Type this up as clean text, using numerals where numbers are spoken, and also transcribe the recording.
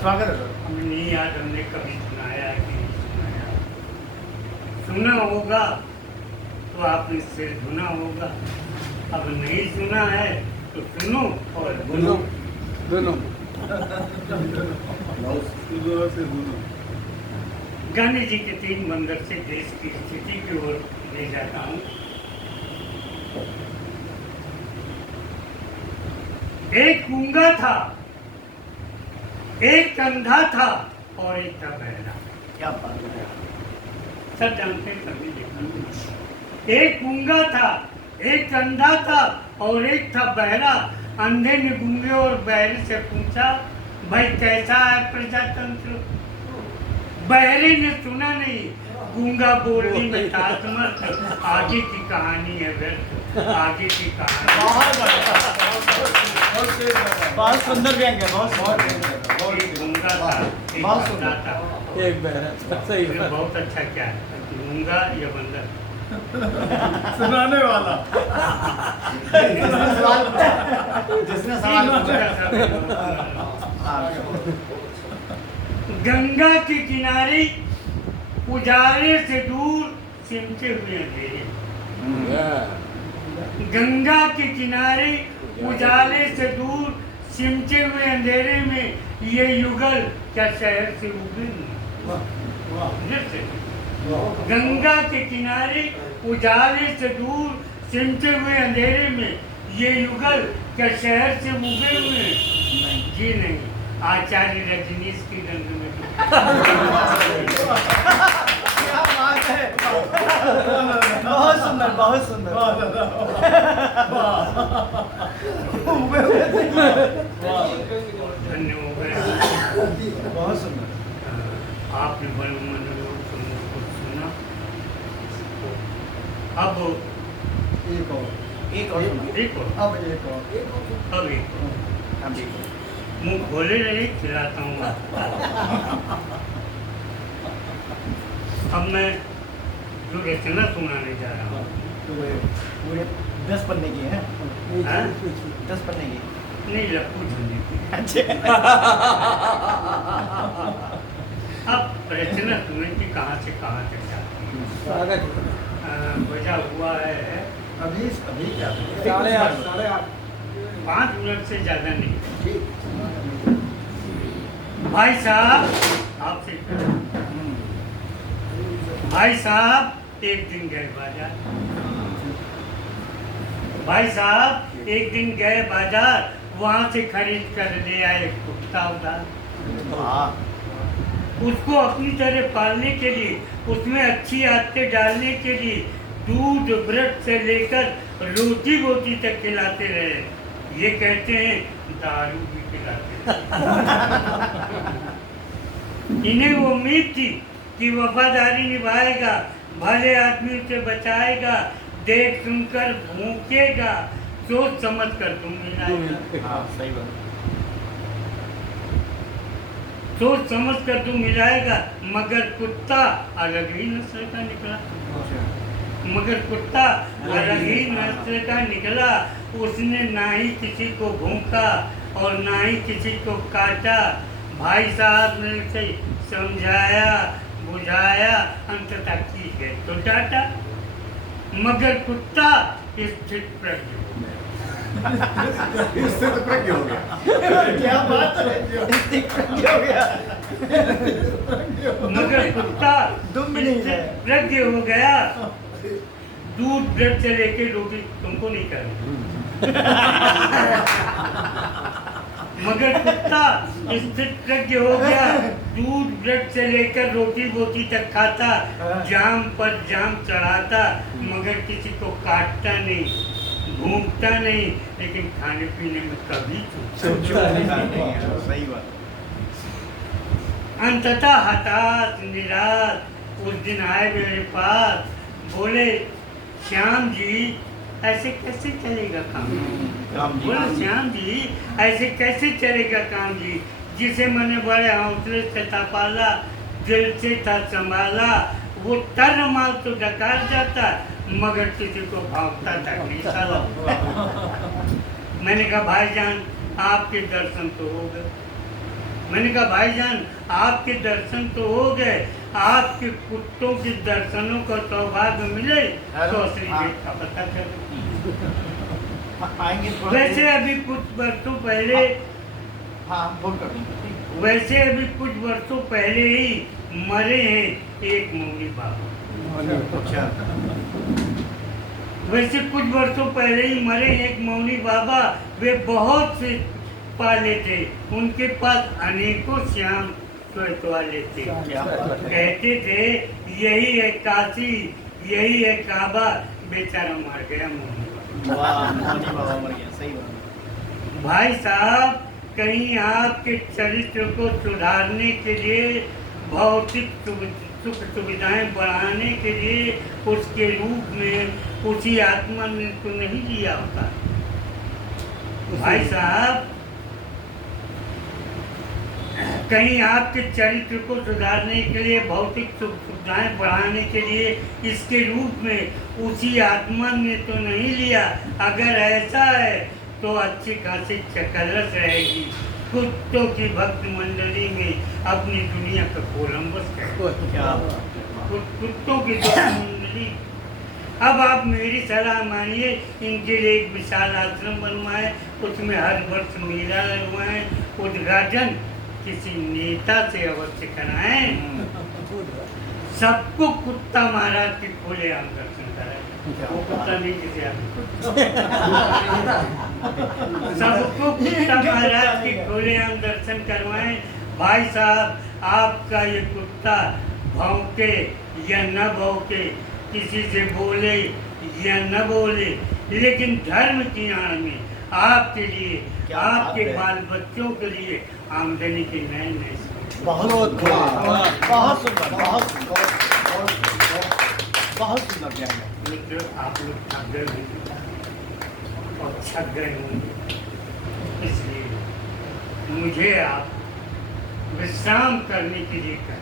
स्वागत है सर। हमें नहीं याद हमने कभी सुनाया है कि नहीं सुनाया। सुना होगा तो आपने सिर धुना होगा, अब नहीं सुना है तो सुनो और गुनो। दोनों गांधी जी के 3 बंदर से देश की स्थिति की ओर ले जाता हूँ। एक गूंगा था, एक अंधा था और एक था बहरा। क्या बात है। सब जानते हैं, सभी देखा। एक गूंगा था, एक अंधा था और एक था बहरा। अंधे ने गूंगे और बहरे से पूछा, भाई कैसा है प्रजातंत्र? बहरे ने सुना नहीं, गूंगा बोलने में ताजमहल। आगे की कहानी है व्यर्थ, आगे की कहानी। बहुत सुंदर व्यंग है, बहुत एक गूंगा था, एक बहुत अंधा सुंदर। था। एक बहरा सही ये बात। बहुत अच्छा क्या है, गूंगा या बंदर? सुनाने वाला जिसने सवाल पूछा। गंगा के किनारे उजाले से दूर सिमटे हुए अंधेरे। गंगा के किनारे उजाले से दूर सिमटे हुए अंधेरे में ये युगल क्या शहर से उगे? गंगा के किनारे उजाले से दूर सिमटे हुए अंधेरे में ये युगल क्या शहर से उगे हुए? जी नहीं, आचार्य रजनीश की गंग में क्या बात है। बहुत सुंदर, बहुत सुंदर। धन्य हो गए। बहुत सुंदर। आपने बल मनोयोग को सुना। अब एक और सुना। एक और, अब एक और। अब एक और। अब एक और। मुंह खोले रहे, खिलाता हूँ अब मैं जो रचना सुनाने जा रहा हूँ, तो वो पूरे 10 पन्ने की है। हाँ? 10 पन्ने की। नहीं लप्पू झुंझी की। अच्छा। अब रचना सुने कि कहाँ से कहाँ तक जाती है। स्वागत। बजा हुआ है अभी क्या? 8:30 5 मिनट से ज़्यादा नहीं। भाई साहब, आपसे भाई साहब एक दिन गए बाजार। भाई साहब एक दिन गए बाजार, वहाँ से खरीद कर ले आए कुत्ता उधार। उसको अपनी तरह पालने के लिए, उसमें अच्छी आदतें डालने के लिए दूध ब्रेड से लेकर रोटी बोटी तक खिलाते रहे। ये कहते हैं दारू भी खिलाते रहे। इन्हें वो उम्मीद थी कि वफादारी निभाएगा, भले आदमी उसे बचाएगा, देख सुनकर भूखेगा, सोच समझ कर तुम मिलाएगा। हाँ, सही बात। सोच समझ कर तू मिलाएगा। मगर कुत्ता अलग ही नस्ल का निकला। मगर कुत्ता अलग ही नस्ल का निकला। उसने ना ही किसी को भूखा और ना ही किसी को काटा। भाई साहब ने उसे समझाया बुझाया, अंततः की गए तो डांटा। मगर कुत्ता स्थित प्रज्ञ हो गया। इससे तो प्रज्ञ हो गया। क्या बात है। इससे प्रज्ञ हो गया। मगर कुत्ता दुम भी नहीं है। प्रज्ञ हो गया। दूध ब्रेड से लेके रोटी तुमको नहीं करनी। मगर कुत्ता स्थित प्रज्ञ हो गया। दूध ब्रेड से लेकर रोटी बोटी तक खाता, जाम पर जाम चढ़ाता, मगर किसी को काटता नहीं, घूमता नहीं, लेकिन खाने पीने में कभी सही बात। अंततः हताश निराश उस दिन आए मेरे पास, बोले श्याम जी ऐसे कैसे चलेगा काम? बोले श्याम जी ऐसे कैसे चलेगा काम जी? जिसे मैंने बड़े हौसले से पाला, दिल से था संभाला, वो तर माल तो डकार जाता, मगर किसी को भागता तक नहीं साला। मैंने कहा भाईजान आपके दर्शन तो हो गए, मैंने कहा भाईजान आपके दर्शन तो हो गए, आपके कुत्तों के दर्शनों का सौभाग्य मिले तो असली भेद का पता चले। आएंगे थोड़ा वैसे अभी कुछ वर्षों पहले हाँ फोन कर देंगे। वैसे अभी कुछ वर्षों पहले ही मरे हैं एक मौनी बाबा। अच्छा वैसे कुछ वर्षों पहले ही मरे एक मौनी बाबा। वे बहुत से पाले थे, उनके पास अनेकों श्याम श्वेत वाले थे। क्या बात है। कहते थे यही है काशी, यही है काबा। बेचारा मर गया मौनी बाबा। वाह मोनी बाबा मर गया, सही बात। भाई साहब कहीं आपके चरित्र को सुधारने के लिए, भौतिक सुख सुविधाएं बढ़ाने के लिए उसके रूप में उसी आत्मा ने तो नहीं लिया होता। भाई साहब कहीं आपके चरित्र को सुधारने के लिए, भौतिक सुख सुविधाएं बढ़ाने के लिए इसके रूप में उसी आत्मा ने तो नहीं लिया। अगर ऐसा है तो अच्छी खासी चकलस रहेगी। कुत्तों की भक्त मंडली में अपनी दुनिया का कोलंबस करेगी। क्या बात है। कुत्तों की भक्त मंडली। अब आप मेरी सलाह मानिए, इनके लिए एक विशाल आश्रम बनवाएं, उसमें हर वर्ष मेला लगवाएं, उद्घाटन किसी नेता से अवश्य कराएं। सबको कुत्ता महाराज के खोले आम दर्शन कराएं। वो कुत्ता नहीं किसी सबको कुत्ता महाराज के खोले आम दर्शन करवाएं। भाई साहब आपका ये कुत्ता भौंके या न भौंके, किसी से बोले या न बोले, लेकिन धर्म की आड़ में आपके लिए, आपके बाल बच्चों के लिए आमदनी के नए नए बहुत बहुत सुंदर, बहुत सुंदर, बहुत सुंदर ज्ञान है। मित्र आप लोग थक गए होंगे और छक गए होंगे, इसलिए मुझे आप विश्राम करने के लिए कहें।